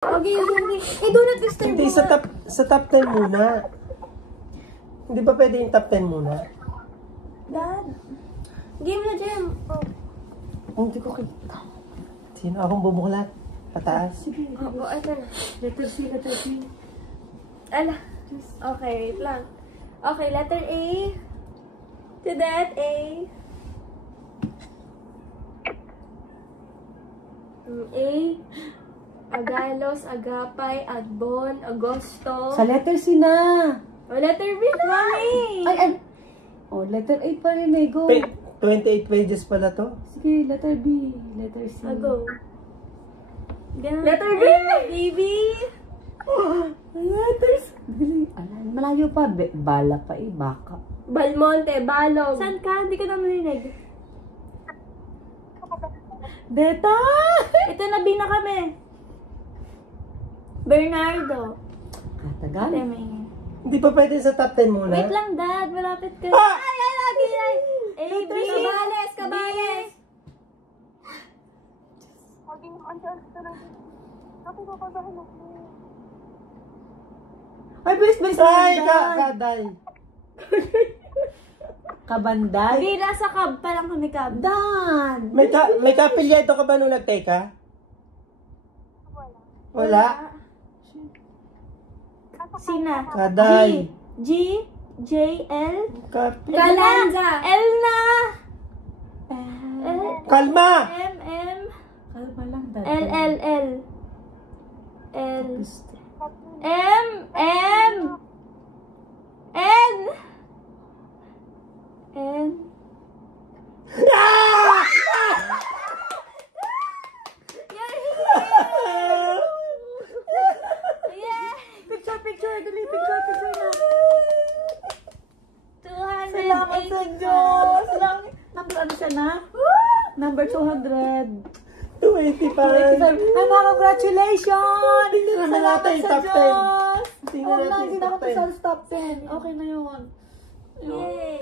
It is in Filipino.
Okay, hindi. Do not disturb. Hindi, sa top 10 muna. Hindi ba pwede yung top 10 muna? Dad. Game na, Jem. Oh. Hindi ko kita. Sino akong bubuklat? Pataas? Sige. Oo, ito na. Letter C, letter C. Ala. Okay, wait lang. Okay, letter A. To that, A. A. Agalos, Agapay, Agbon, Agosto. Sa letter C na. O, letter B na. Mami! Ay. Oh, letter A pa rin eh. Go. 28 pages pala to. Sige, letter B. Letter C. Go. Letter B! Baby! Letters. Dali. Alay, malayo pa. Bala pa eh. Baka. Balmonte, Balog. Saan ka? Hindi ka na marinig. Beta! Ito na B na kami. Bernardo. Katagal. Hindi pa pwede sa top 10 muna? Wait lang, Dad. Malapit ka. Ah! Ay, lagi. Ay. A, B. Cabales, Cabales. Ay, bilis, bilis. Ay, kaday. Kabanday. B, nasa cab pa lang kami, cab. Dan. May kapilyado ka ba nung nagteka? Wala. Sina? Kaday. G, J, L. Kapilyado. L na. Kalma! M. Kalma lang, Dan. L. M. N. Ah! Yeah. Picture. Dali, picture na. 280. Salamat sa Diyos. Number ano siya na? Number 200. 285. Ano, congratulations! Tingnan na natin yung top 10. Tingnan Oh, natin hindi yung na ako top 10. sa top 10. Okay na yun. Yay.